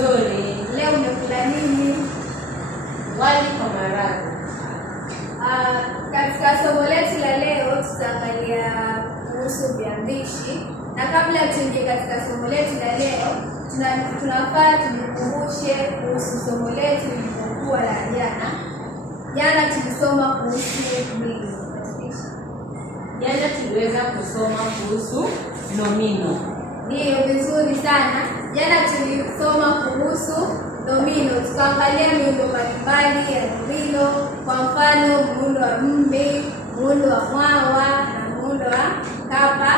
Nzuri. Leo umekula nini? Wali kwa maharagwe. Katika somo letu la leo tutaangalia kuhusu viambishi, na kabla tuingie katika somo letu la leo tunafaa tujikumbushe kuhusu somo letu lililokuwa la jana. Jana tulisoma kuhusu nini? Jana tuliweza kusoma kuhusu nomino. Ndio, vizuri sana. Jana tulisoma kuhusu nomino, tukaangalia miundo mbalimbali ya nomino, kwa mfano muundo wa mbe, muundo wa mwawa na muundo wa kapa.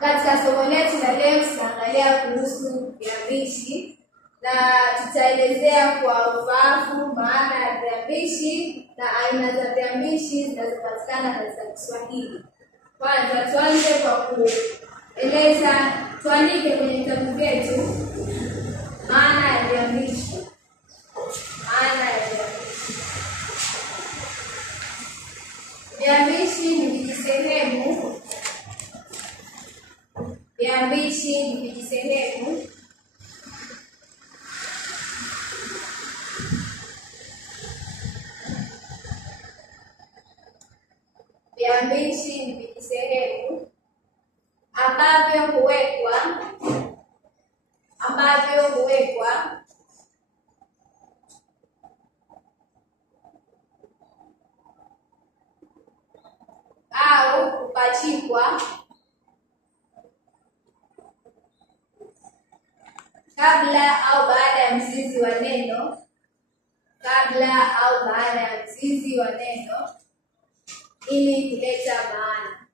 Katika somo letu la leo tutaangalia kuhusu viambishi, na tutaelezea kwa ufahamu maana ya viambishi na aina za viambishi zinazopatikana katika Kiswahili. Kwanza tuanze kwa kueleza, tuandike kwenye vitabu vyetu maana ya viambishi. Maana ya viambishi. Viambishi ni vijisehemu. Viambishi ni vijisehemu ambavyo huwekwa au kupachikwa kabla au baada ya mzizi wa neno, ili kuleta maana.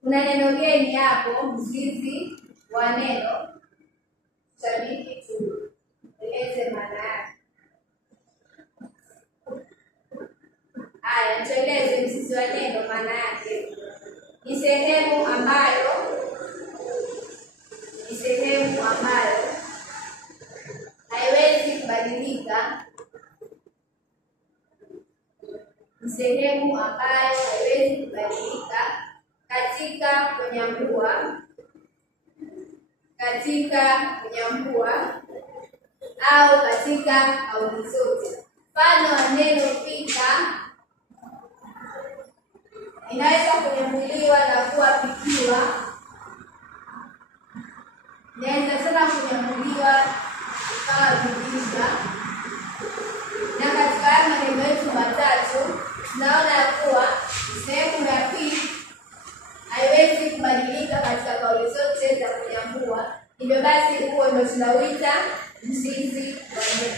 Kuna neno geni hapo, mzizi wa neno. Sabiki tueleze maana yake. Haya, tueleze mzizi wa neno maana yake. Ni sehemu ambayo haiwezi kubadilika. Ni sehemu ambayo haiwezi kubadilika katika kunyambua au katika kauli zote. Mfano wa neno pika inaweza kunyambuliwa na kuwa pikiwa. Inaweza sana kunyambuliwa kama kupika. Na katika maneno yetu matatu tunaona kuwa sehemu ya pi haiwezi kubadilika katika kauli zote za kunyambua. Hivyo basi huo ndio tunauita mzizi wa neno.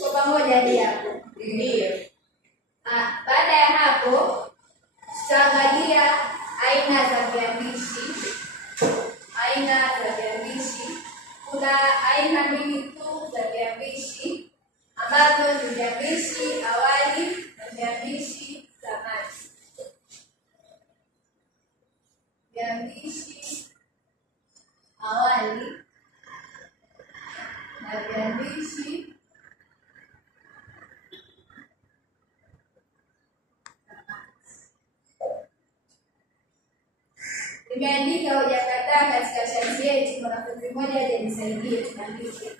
Kwa pamoja hadi hapo. Ndio. Baada ya hapo tutaangalia aina za viambishi. Kuna aina mbili tu za viambishi ambazo ni viambishi awali na viambishi samadi. Viambishi awali na viambishi nimeandika hoja kadhaa katika shati yetu. Mwanafunzi mmoja aje nisaidie tuandike.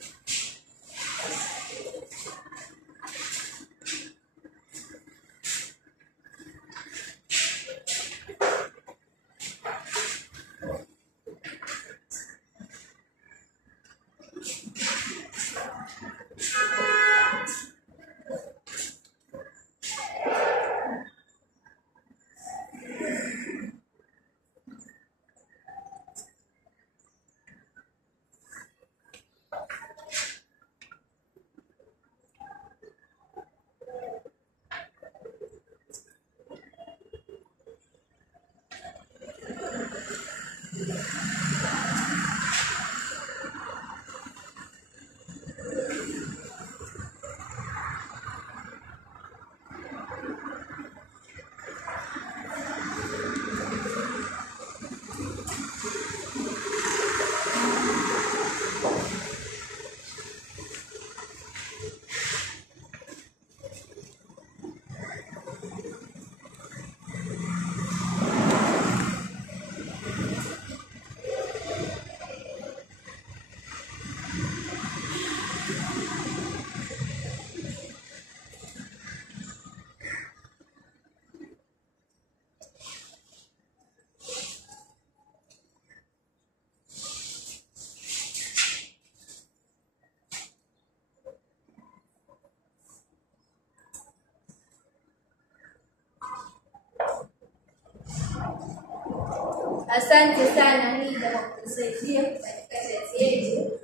Asante sana Nida kwa kutusaidia katika chati yetu.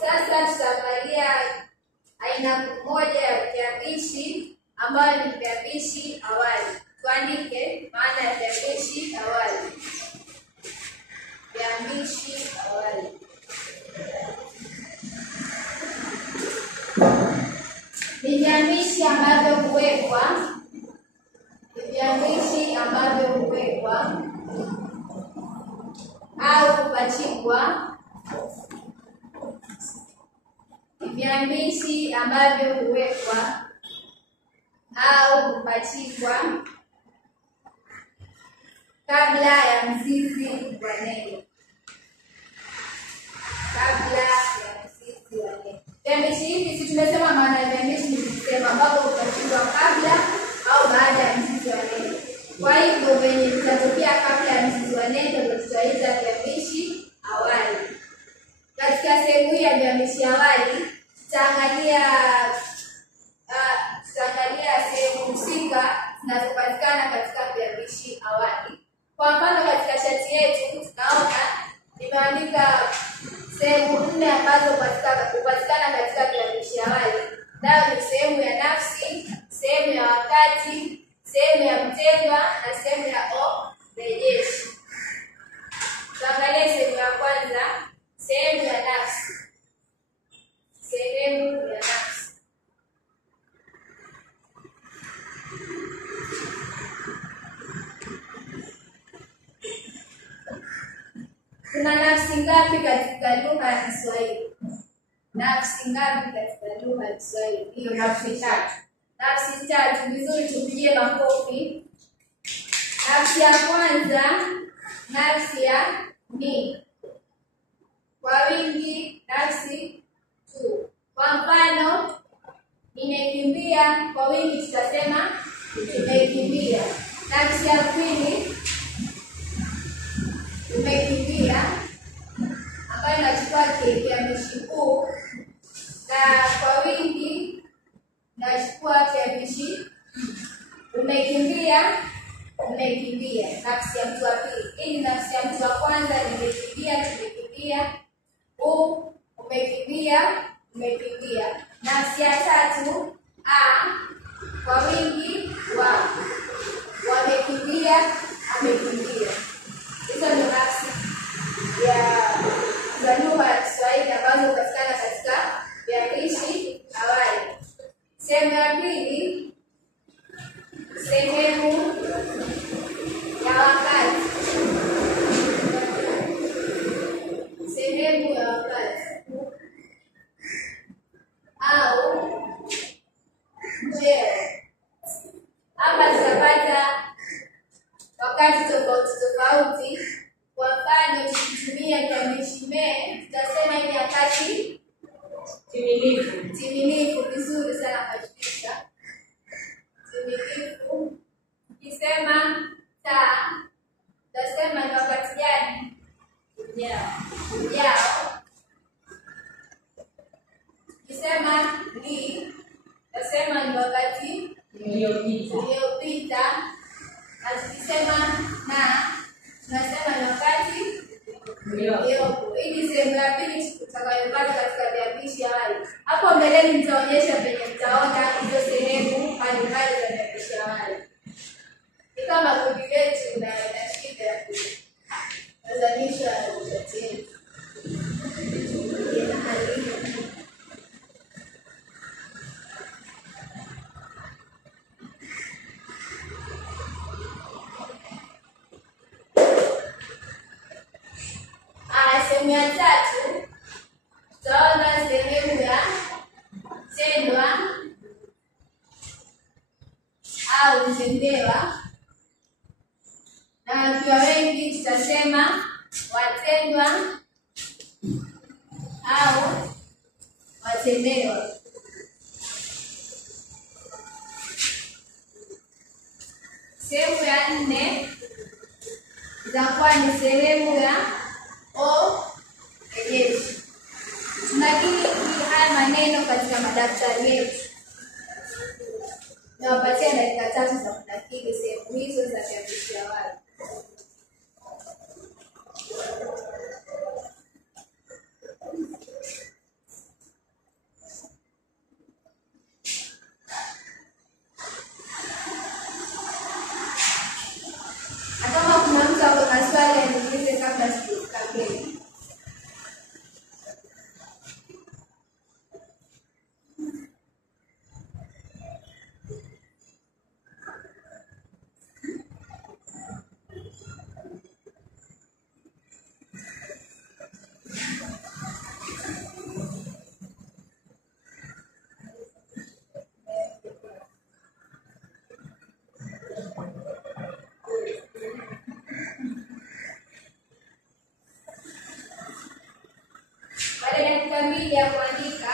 Sasa tutaangalia aina moja ya viambishi ambayo ni viambishi awali. Tuandike maana ya viambishi awali. Viambishi awali. Ni viambishi ambavyo huwekwa au kupachikwa. Viambishi ambavyo huwekwa au kupachikwa kabla ya mzizi wa neno. Viambishi hivi si tumesema maana ya viambishi ni kusema ambapo hupachikwa kabla au baada ya mzizi wa neno. Kwa hivyo venye vitatokea kabla ya mzizi wa neno ndio tutaita viambishi awali. Katika sehemu hii ya viambishi awali tutaangalia sehemu husika zinazopatikana katika viambishi awali. Kwa mfano katika chati yetu tunaona nimeandika sehemu 4 ambazo hupatikana katika viambishi awali. Nayo ni sehemu ya nafsi, sehemu ya wakati, sehemu ya mtendwa na sehemu ya rejeshi. Tuangalie sehemu ya kwanza, sehemu ya nafsi. Sehemu ya nafsi. Kuna nafsi ngapi katika lugha ya Kiswahili? Nafsi ngapi katika lugha ya Kiswahili? Hiyo nafsi 3. Nafsi 3, vizuri, tupigie makofi. Nafsi ya kwanza, nafsi ya ni. Kwa wingi, nafsi 2. Kwa mfano, nimekimbia, kwa wingi tutasema nimekimbia. Nafsi ya pili, umekimbia, ambayo inachukua kiambishi kuu, na kwa wingi nachukua kiambishi umekimbia. Nafsi ya mtu wa pili. Hii ni nafsi ya mtu wa kwanza, nimekimbia, tumekimbia. Umekimbia. Nafsi ya tatu, kwa wingi wa. Wamekimbia, amekimbia. Hizo ndio nafsi za lugha ya Kiswahili ambazo hupatikana katika viambishi awali. Sehemu ya pili, sehemu ya wakati. Sehemu ya wakati au njeo. Hapa tutapata wakati tofauti. Kwa mfano tukitumia kiambishi me, tutasema ni wakati timilifu. Vizuri sana Patricia. Timilifu. Ukisema ta, tutasema ni wakati gani? Ujao. Ukisema li, tutasema ni wakati uliopita. Na tukisema na, tunasema ni wakati uliopo. Hii ni sehemu ya pili tutakayopata katika viambishi awali. Hapo mbeleni nitaonyesha penye mtaona hizo sehemu mbalimbali za viambishi awali. Ni kama kundi letu na shida ya kuzanisha chati yetu. Sehemu ya tatu tutaona sehemu ya tendwa au mtendewa, na wakiwa wengi tutasema watendwa au watendewa. Sehemu ya 4 itakuwa ni sehemu ya rejeshi. Tunakili haya maneno katika madaftari yetu. Nawapatia dakika 3 za kunakili sehemu hizo za viambishi awali. Kama kuna mtu ako na swali aniulize kabla sijakabili. Baada ya dakika 2 ya kuandika,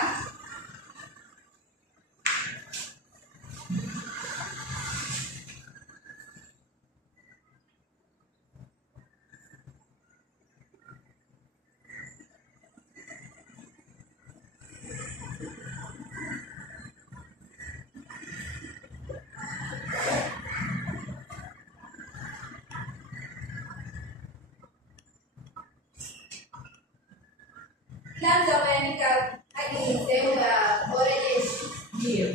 kwanza umeandika hadi sehemu ya orejeshi. Ndio.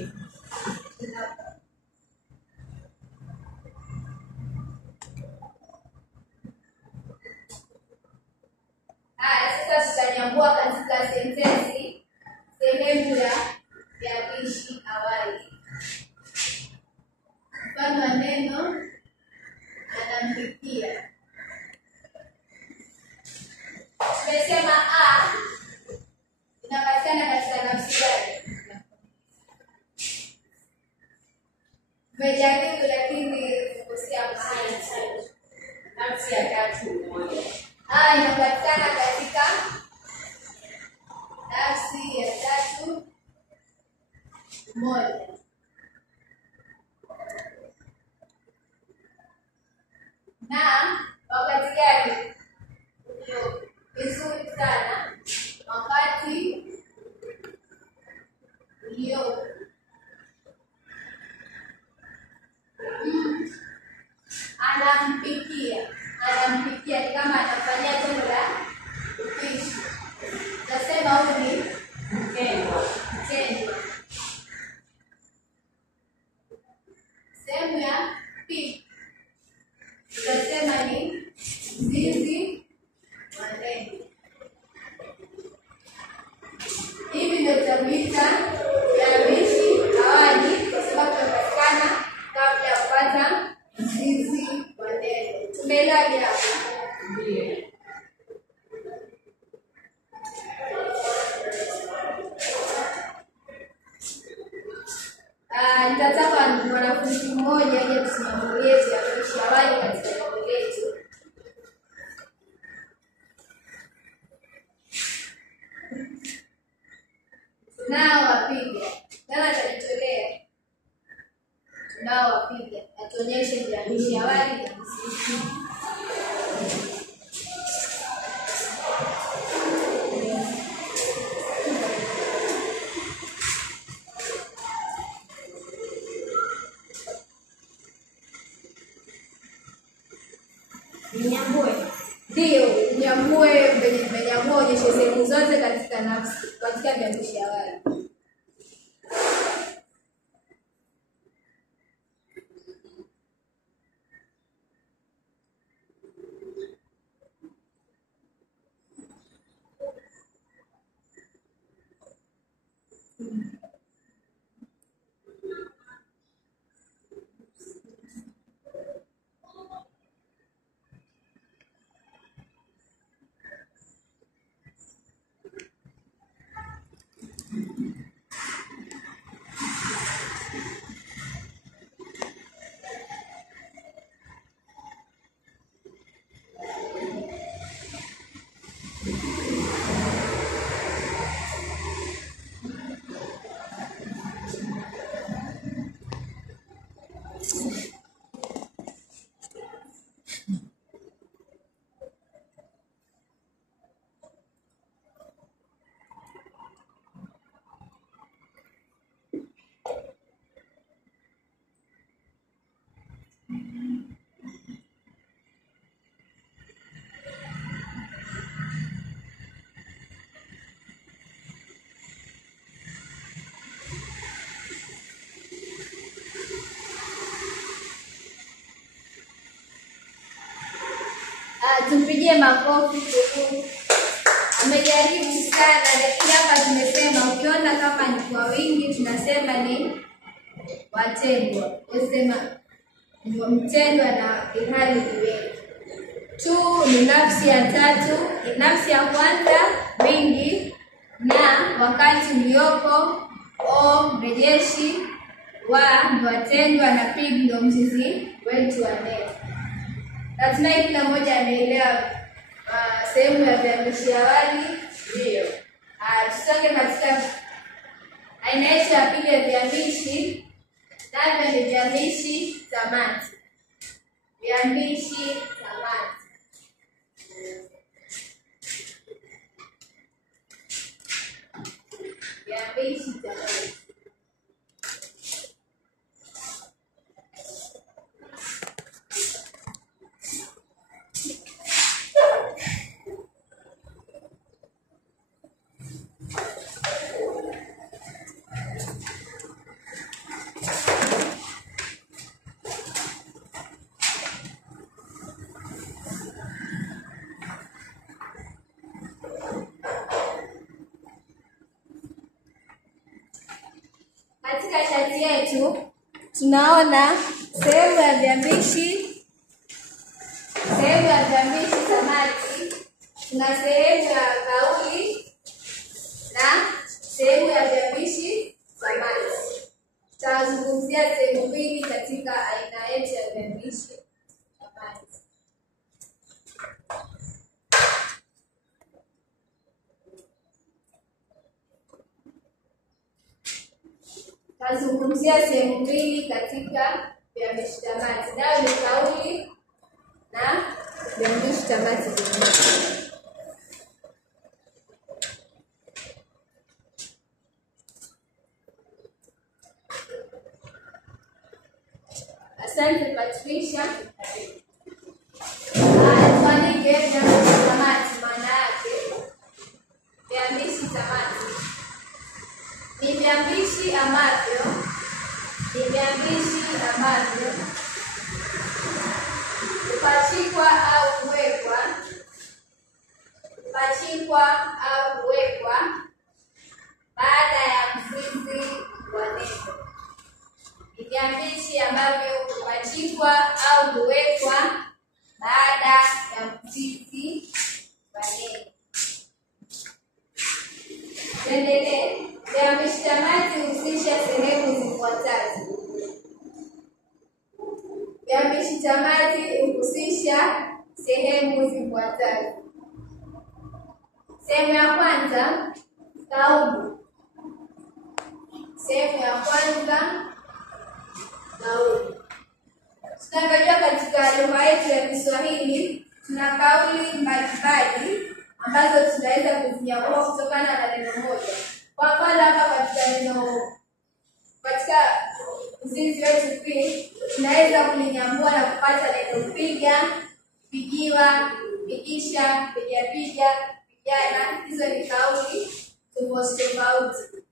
Sasa tutanyambua katika sentensi sehemu ya viambishi awali. Mfano wa neno anampikia. Tumesema a inapatikana katika nafsi gani? Tumejaribu lakini kukosea mahali. Nafsi ya 3 moja. Inapatikana katika nafsi ya 3 moja. Na wakati gani? Vizuri sana. Wakati uliopo. Anampikia. Anampikia ni kama anafanyia tendo la upishi. Nasema huyu ni Mtendwa. mtendwa. Sehemu ya pili tutasema ni mzizi wa neno. Hivi ndio tutaviita viambishi awali kwa sababu vinapatikana kabla ya kupata mzizi wa neno. Tumeelewaje hapa? Ndio. Nitataka mwanafunzi mmoja aje tusimulie viambishi awali katika somo letu. Tunao wapiga. Nani atajitolea? Tunao wapiga. Atuonyeshe viambishi awali na mzizi. Ninyambue. Ndio, mmenyambue onyeshe sehemu zote katika nafsi, katika viambishi awali. Tumpigie makofi tu. Amejaribu sana, lakini hapa tumesema ukiona kama ni kwa wingi tunasema ni watendwa. Tunasema mtendwa na ihali ni wengi. Tu ni nafsi ya tatu, nafsi ya kwanza wingi na wakati uliopo, o mrejeshi, wa ni watendwa na pig ndio mzizi wetu wa neno. Natumai kila mmoja ameelewa sehemu ya viambishi awali. Ndio. Tusonge katika aina yetu ya pili ya viambishi, navyo ni viambishi tamati. Viambishi tamati. Viambishi tamati. Katika chati yetu tunaona sehemu ya viambishi tamati. Tuna sehemu ya kauli na sehemu ya viambishi tamati. Tutazungumzia sehemu mbili katika aina yetu ya viambishi tamati. Tutazungumzia sehemu mbili katika viambishi tamati, nayo ni kauli na viambishi tamati vyenyewe. Asante Patricia. Tuandike viambishi tamati. Maana yake viambishi tamati ni viambishi ambavyo kupachikwa au kuwekwa baada ya mzizi wa neno. Ni viambishi ambavyo kupachikwa au kuwekwa baada ya mzizi wa neno. Tuendelee. Viambishi tamati husisha sehemu zifuatazo. Viambishi tamati huhusisha sehemu zifuatazo. Sehemu ya kwanza, kauli. Tunaangalia katika lugha yetu ya Kiswahili tuna kauli mbalimbali ambazo tunaweza kuzinyakua kutokana na neno moja. Kwa mfano hapa katika mzizi wetu pia tunaweza kulinyambua na kupata neno piga, pigiwa, pigisha, piga, pigana. Hizo ni kauli tofauti.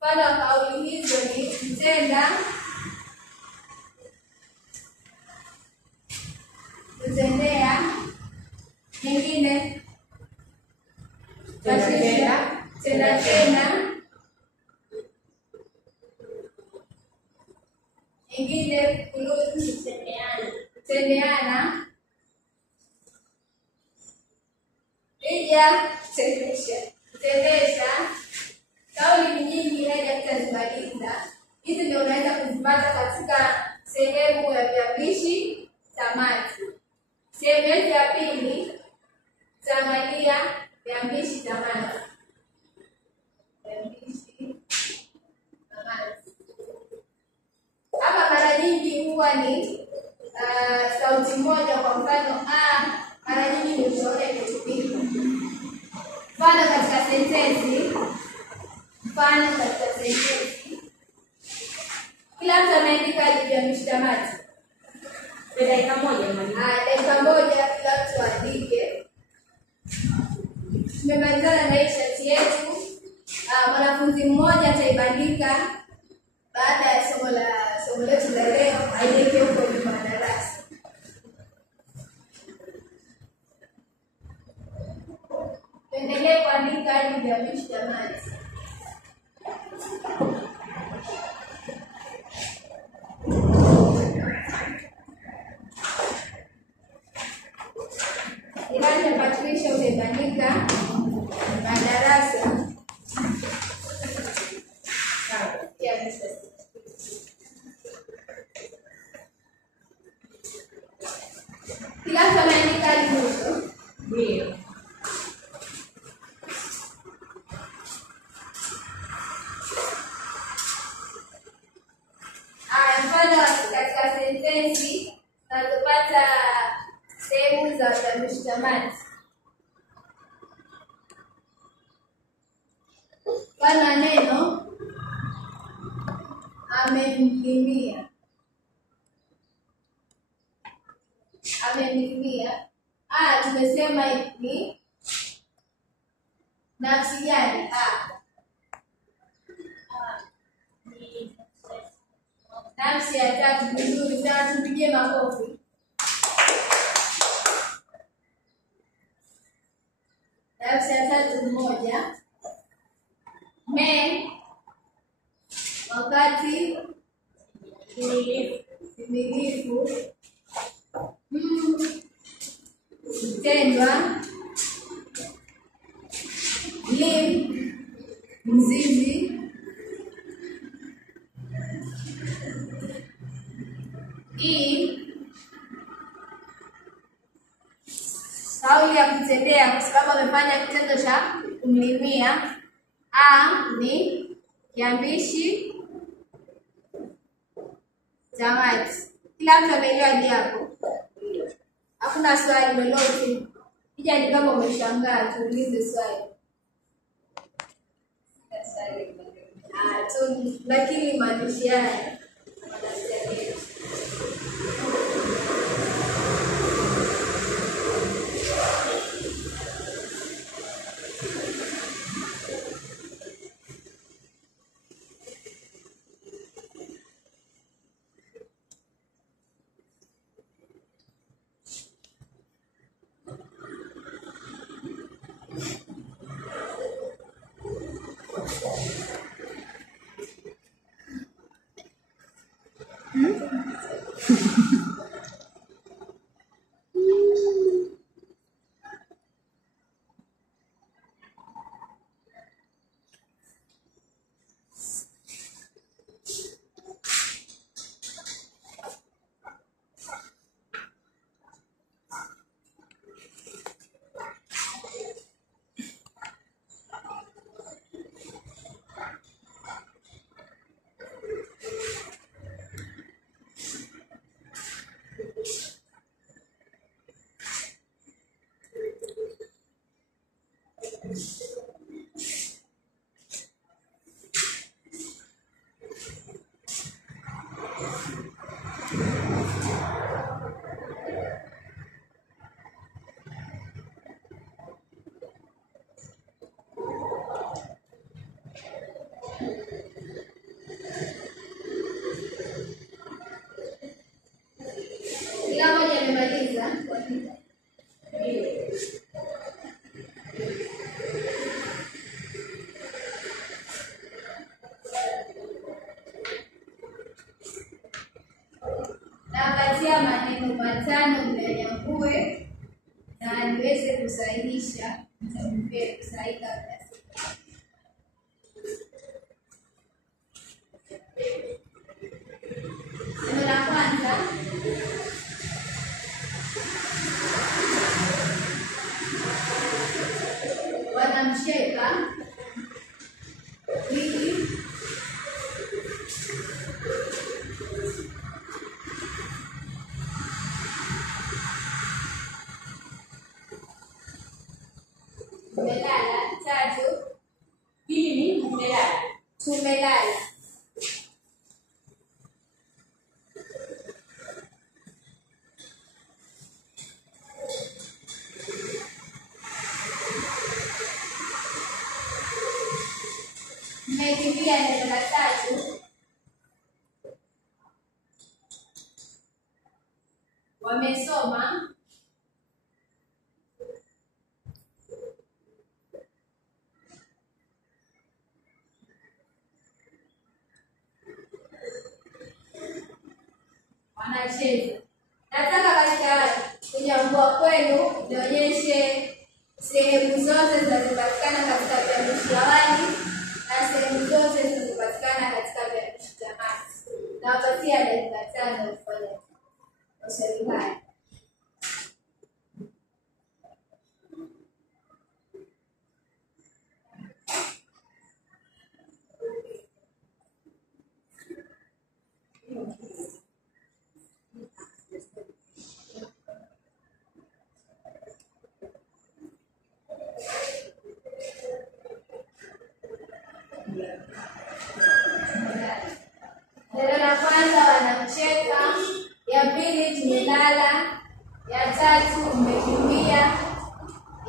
Mfano wa kauli hizo ni kutenda, kutendea, nyingine tena, nyingine kutendeana, kutendesha. Kauli ni nyingi hadi tutazimaliza. Hizi ndio unaweza kuzipata katika sehemu ya viambishi tamati. Sehemu yetu ya pili tutaangalia viambishi tamati. Hapa mara nyingi huwa ni sauti moja. Kwa mfano a, mara nyingi ni ushauri kutumika. Mfano katika sentensi, kila mtu ameandika viambishi tamati. Dakika moja kila mtu aandike. Tumemalizana na hii chati yetu. Mwanafunzi mmoja ataibandika baada ya somo letu la leo, aileke huko nyuma ya darasa. Tuendelee kuandika hadi viambishi tamati. Kiranja Patricia umebandika madarasa. Kila mtu ameandika hadi mwisho? Ndio. Mfano katika sentensi tunazopata sehemu za viambishi tamati. Mfano neno amemkimbia. Amemkimbia. Tumesema ni nafsi gani? Nafsi ya tatu. Vizuri sana, tupigie makofi. Nafsi ya tatu mmoja. Wakati timilifu. Mtendwa. Mzizi. Kauli ya kutendea kwa sababu amefanya kitendo cha kumlimia. Ni kiambishi tamati. Kila mtu ameelewa hadi hapo? Hakuna swali lolote? Kija ni kama umeshangaa, tuulize swali. Lakini maandishi haya kila mmoja amemaliza. Napatia maneno matano mnyanyambue na niweze kusahihisha. Nitampea kusahihisha. Neno la kwanza, wanamcheka. Pili, tumelala. Tatu, tumelala. Mmekimbia. Neno la tatu, wamesoma. wanacheza. Nataka katika kunyambua kwenu nionyeshe sehemu zote zinazopatikana katika viambishi awali na sehemu zote zinazopatikana katika viambishi tamati. Nawapatia dakika 5 kufanya maswali haya. Neno la kwanza wanamcheka, ya pili tumelala, ya tatu umekimbia,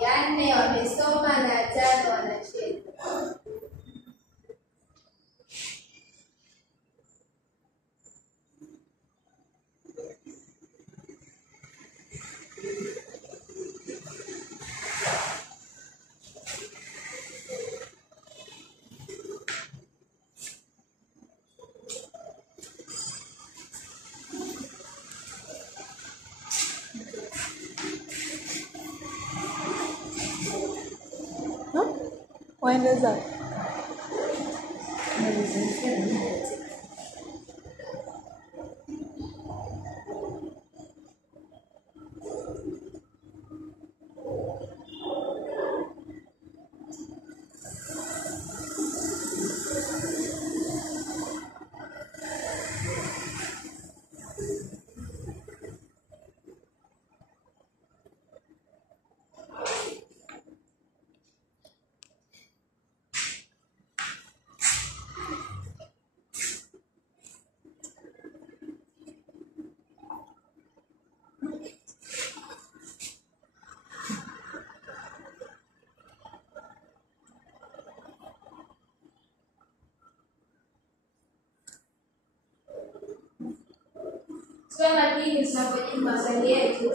ya 4 wamesoma na ya 5 wanacheza. Waendeleza. Tuwe makini tunapojibu maswali yetu.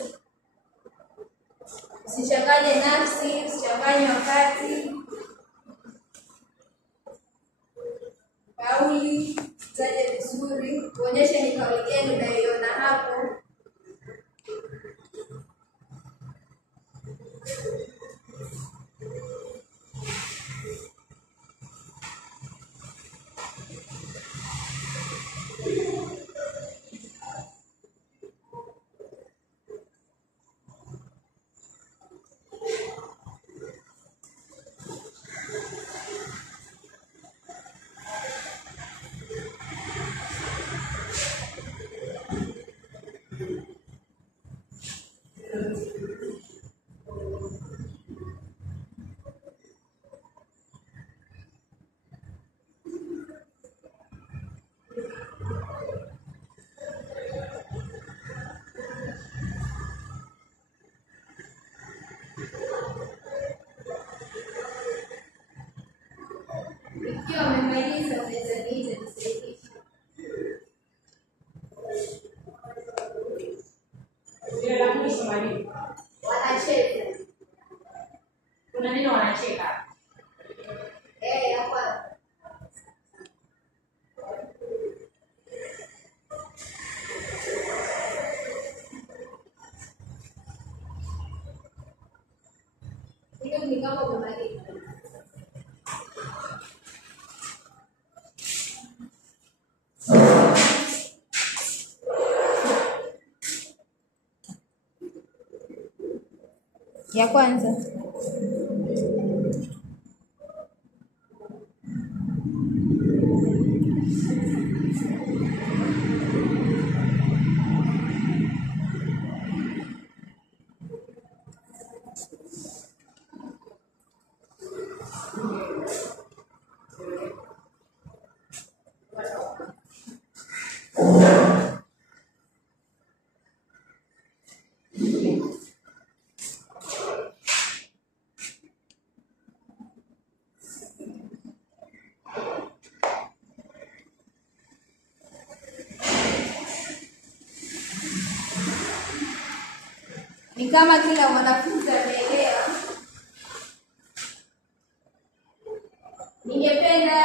Usichanganye nafsi, usichanganye wakati. Kauli zaje vizuri, kuonyesha ni kauli gani unaiona hapo. Ikiwa umemaliza unaweza niita nisaidie. Ndio la mwisho mwalimu. Wanacheza. Kuna neno wanacheka. Ya kwanza. Hiyo ni kama umemaliza. Ya kwanza. Ni kama kila mwanafunzi ameelewa. Ningependa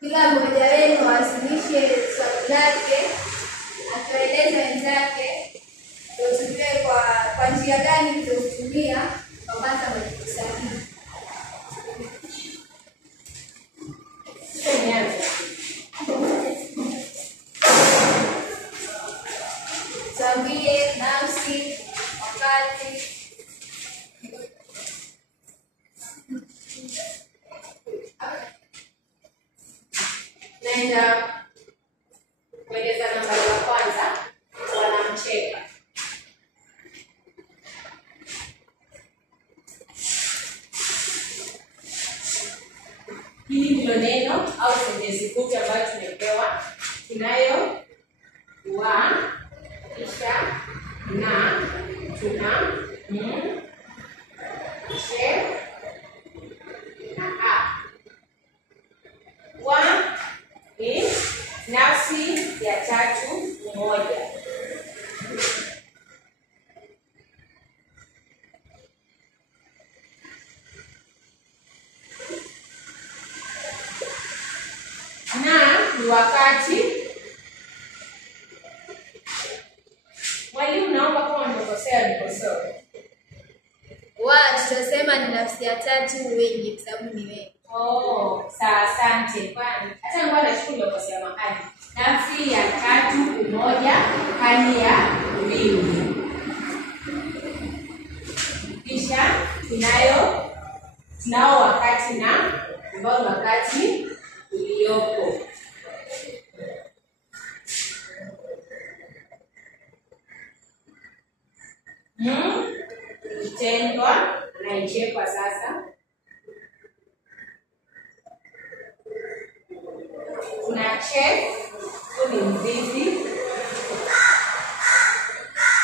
kila mmoja wenu awasilishe swali lake tueleze wenzake ndio tujue kwa njia gani tutatumia kupata majibu sahihi. Tuambie nafsi, wakati. Naenda kueleza nambari ya kwanza, wanamcheka. Hili ndilo neno au sentensi fupi ambayo tumepewa. Tunayo wa, kisha na, tuna, she na a. Wa ni nafsi ya tatu moja. Na ni wakati. Mwalimu, naomba kama nimekosea nikosoe. Wa tutasema ni nafsi ya tatu wengi kwa sababu ni wengi. Sawa, asante. Kwani hata ngoja nashukuru nimekosea mahali. Nafsi ya tatu moja, hali ya wingi. Kisha tunao wakati na ambao wakati uliopo. Itendwa na ichekwa sasa. Kuna check, ni mzizi.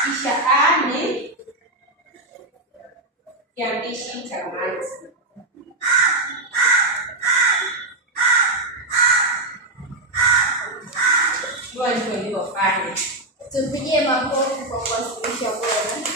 Kisha a ni kiambishi tamati. Hiyo ndio niliyofanya. Tupigie makofi kwa kuwasilisha bora.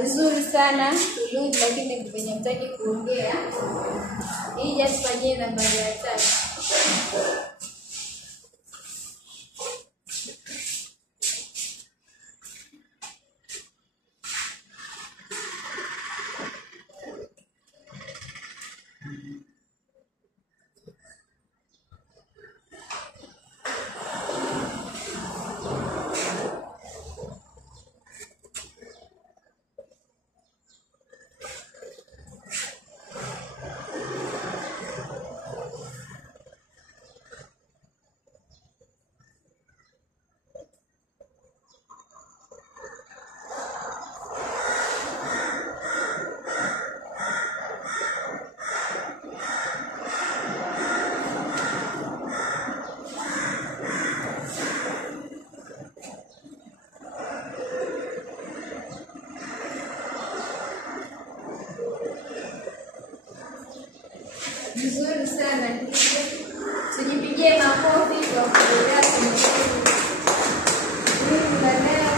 Vizuri sana Tuludi, lakini kwenye mtaki kuongea hii just fanyie nambari ya tatu. Vizuri sana hivyo. Tujipigie makofi kwa kuendelea kumshukuru Mungu na leo.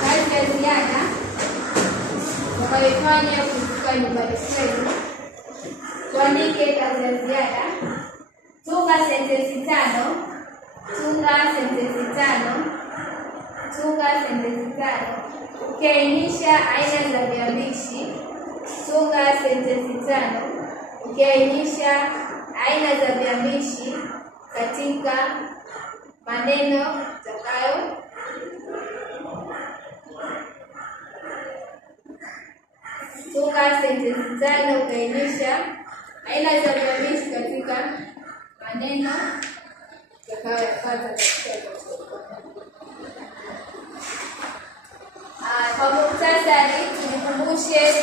Kazi ya ziada tutakayofanya kufika nyumbani kwenu za ziada. Tunga sentensi 5. Tunga sentensi 5. Tunga sentensi 5. Ukiainisha aina za viambishi. Tunga sentensi 5. Ukiainisha aina za viambishi katika maneno yatakayo. Tunga sentensi 5 ukiainisha aina za viambishi katika maneno yatakayofuata katika. Kwa muhtasari tujikumbushe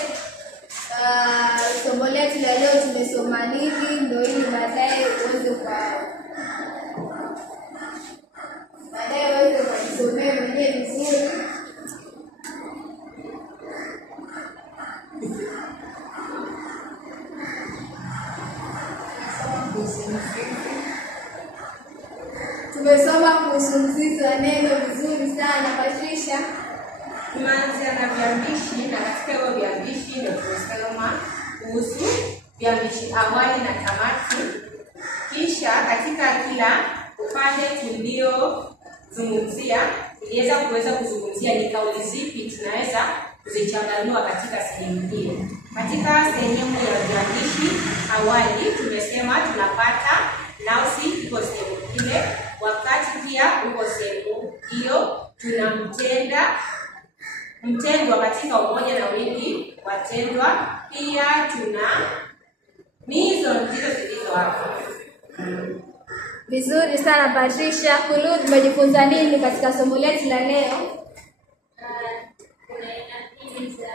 somo letu la leo tumesoma nini, ndio ili baadaye uweze kusomea mwenyewe vizuri. Tumesoma kuhusu mzizi wa neno vizuri sana Patricia. Tumeanza na viambishi na katika hivyo viambishi ndio tumesoma kuhusu viambishi awali na tamati. Kisha katika kila upande tuliozungumzia tuliweza kuzungumzia ni kauli zipi tunaweza kuzichanganua katika sehemu hiyo. Katika sehemu ya viambishi awali tumesema tunapata nausi iko sehemu ile, wakati pia uko sehemu hiyo tuna mtendwa katika umoja na wingi watendwa, pia tuna mizo ndizo zilizo hapo. Vizuri sana Patricia. Kulu, tumejifunza nini katika somo letu la leo? Kuna aina mbili za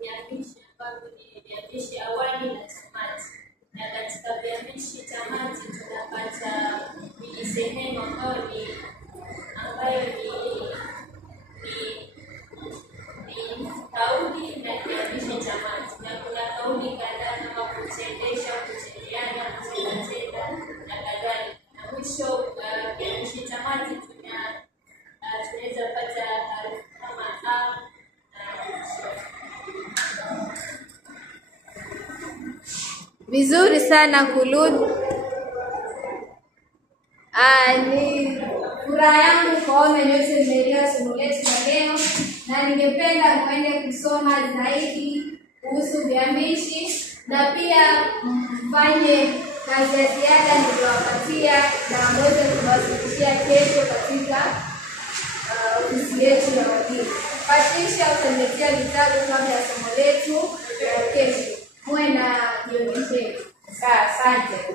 viambishi ambavyo ni viambishi awali na tamati. Na katika viambishi tamati tunapata sehemu ambayo ni kauli na viambishi tamati. Na kuna kauli kadhaa kama kutendesha, kutendeana, kutenda na kadhalika. Na mwisho viambishi tamati tunaweza pata harufi kama a na. Vizuri sana Kulud. Ni furaha yangu kuona nyote mmeelewa somo letu la leo, na ningependa muende kusoma zaidi kuhusu viambishi na pia mfanye kazi ya ziada niliyowapatia na mweze kuwasilishia kesho katika ofisi yetu ya walimu. Patricia utaniletea vitabu kabla ya somo letu ya kesho. Muwe na jioni njema. Asante.